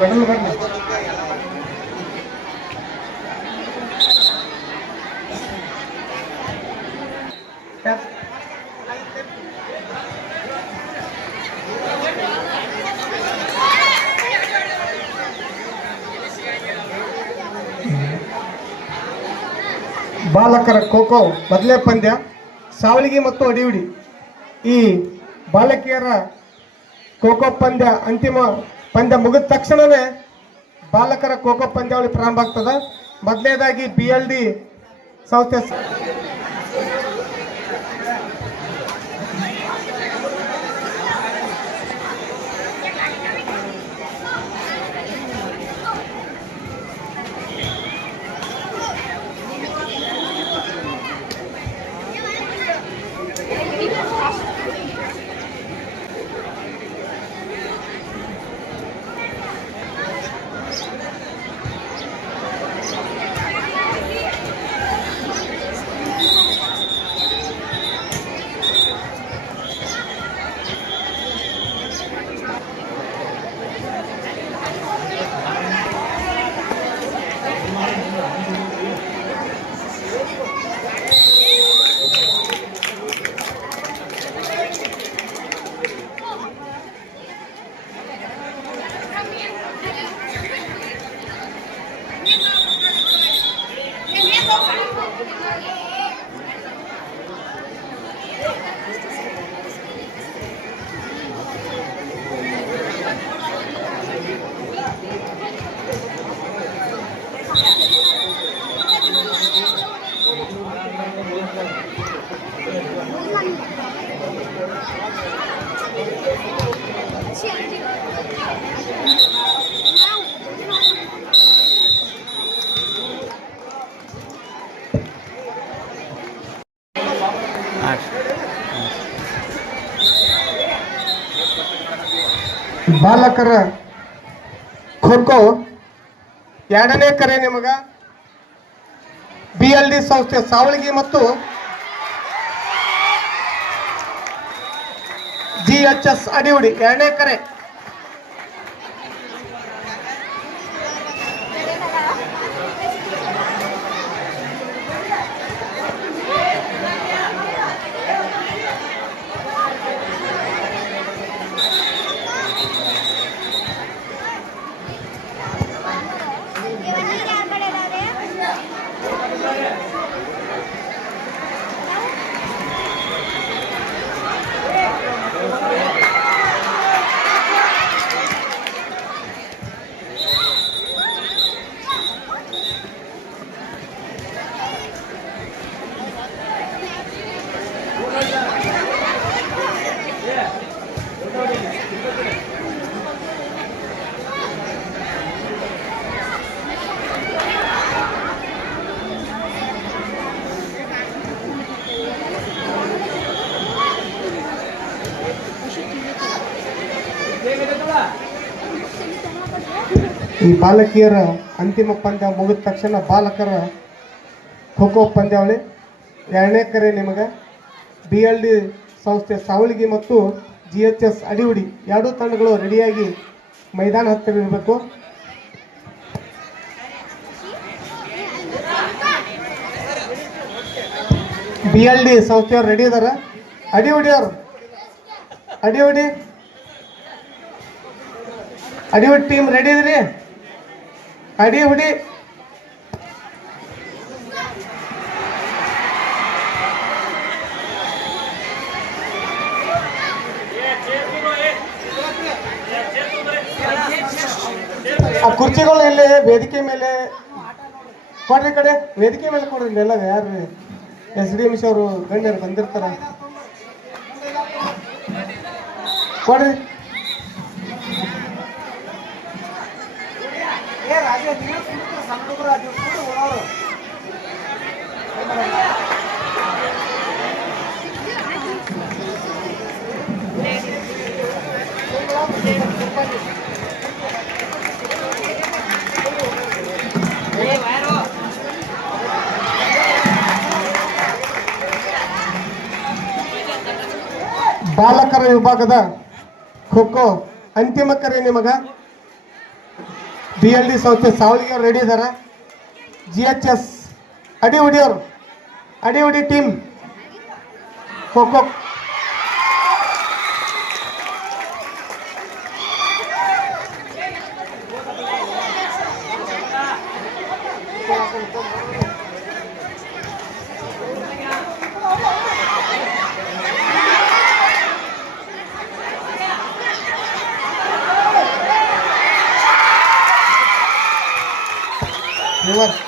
Medal ಬರ್ಲಿ. ಬಾಲಕರ ಖೋಖೋ ಮೊದಲೇ ಪಂದ್ಯ ಸಾವಳಗಿ ಮತ್ತು ಅಡಿವಿಡಿ. ಈ ಬಾಲಕಿಯರ ಖೋಖೋ ಪಂದ್ಯ ಅಂತಿಮ ಪಂದ್ಯ ಮುಗಿದ ತಕ್ಷಣವೇ ಬಾಲಕರ ಖೋಖೋ ಪಂದ್ಯಾವಳಿ ಪ್ರಾರಂಭ ಆಗ್ತದೆ. ಮೊದಲನೇದಾಗಿ BLD ಸಂಸ್ಥೆ ಬಾಲಕರ ಖೋಖೋ ಎರಡನೇ ಕರೆ ನಿಮಗ BLD ಸಂಸ್ಥೆ ಸಾವಳಗಿ ಮತ್ತು GHS ಅಡಿವಿಡಿ ಎರಡನೇ ಕರೆ. ಈ ಬಾಲಕಿಯರ ಅಂತಿಮ ಪಂದ್ಯ ಮುಗಿದ ತಕ್ಷಣ ಬಾಲಕರ ಖೋಖೋ ಪಂದ್ಯಾವಳಿ ಎರಡನೇ ಕರೆ ನಿಮಗೆ BLD ಸಂಸ್ಥೆ ಸಾವಳಗಿ ಮತ್ತು GHS ಅಡಿವಿಡಿ ಎರಡೂ ತಂಡಗಳು ರೆಡಿಯಾಗಿ ಮೈದಾನ ಹತ್ತಿರ ಇರಬೇಕು. BLD ಸಂಸ್ಥೆಯವ್ರು ರೆಡಿ ಇದಾರ. ಅಡಿವಿಡಿ ಅವರು ಅಡಿವಿಡಿ ಟೀಮ್ ರೆಡಿ ಇದ್ರಿ. ಅಡಿವಿಡಿ ಆ ಕುರ್ಚಿಗಳು ಇಲ್ಲಿ ವೇದಿಕೆ ಮೇಲೆ ಕೊಡ್ರಿ, ಕಡೆ ವೇದಿಕೆ ಮೇಲೆ ಕೊಡ್ರಿ. ಎಲ್ಲ ಯಾರು SDMC ಅವರು ಗಣ್ಯರು ಬಂದಿರ್ತಾರ, ಕೊಡ್ರಿ. ಬಾಲಕರ ವಿಭಾಗದ ಖೋಖೋ ಅಂತಿಮ ಕರೆ ನಿಮಗ BLD ಸಂಸ್ಥೆ ಸಾವಳಿಗೆ ಅವ್ರು ರೆಡಿ ಇದ್ದಾರೆ. GHS ಅಡಿ ಹೊಡಿಯವರು, ಅಡಿ ಹೊಡಿ ಟೀಮ್ ಖೋ ಖೋ. River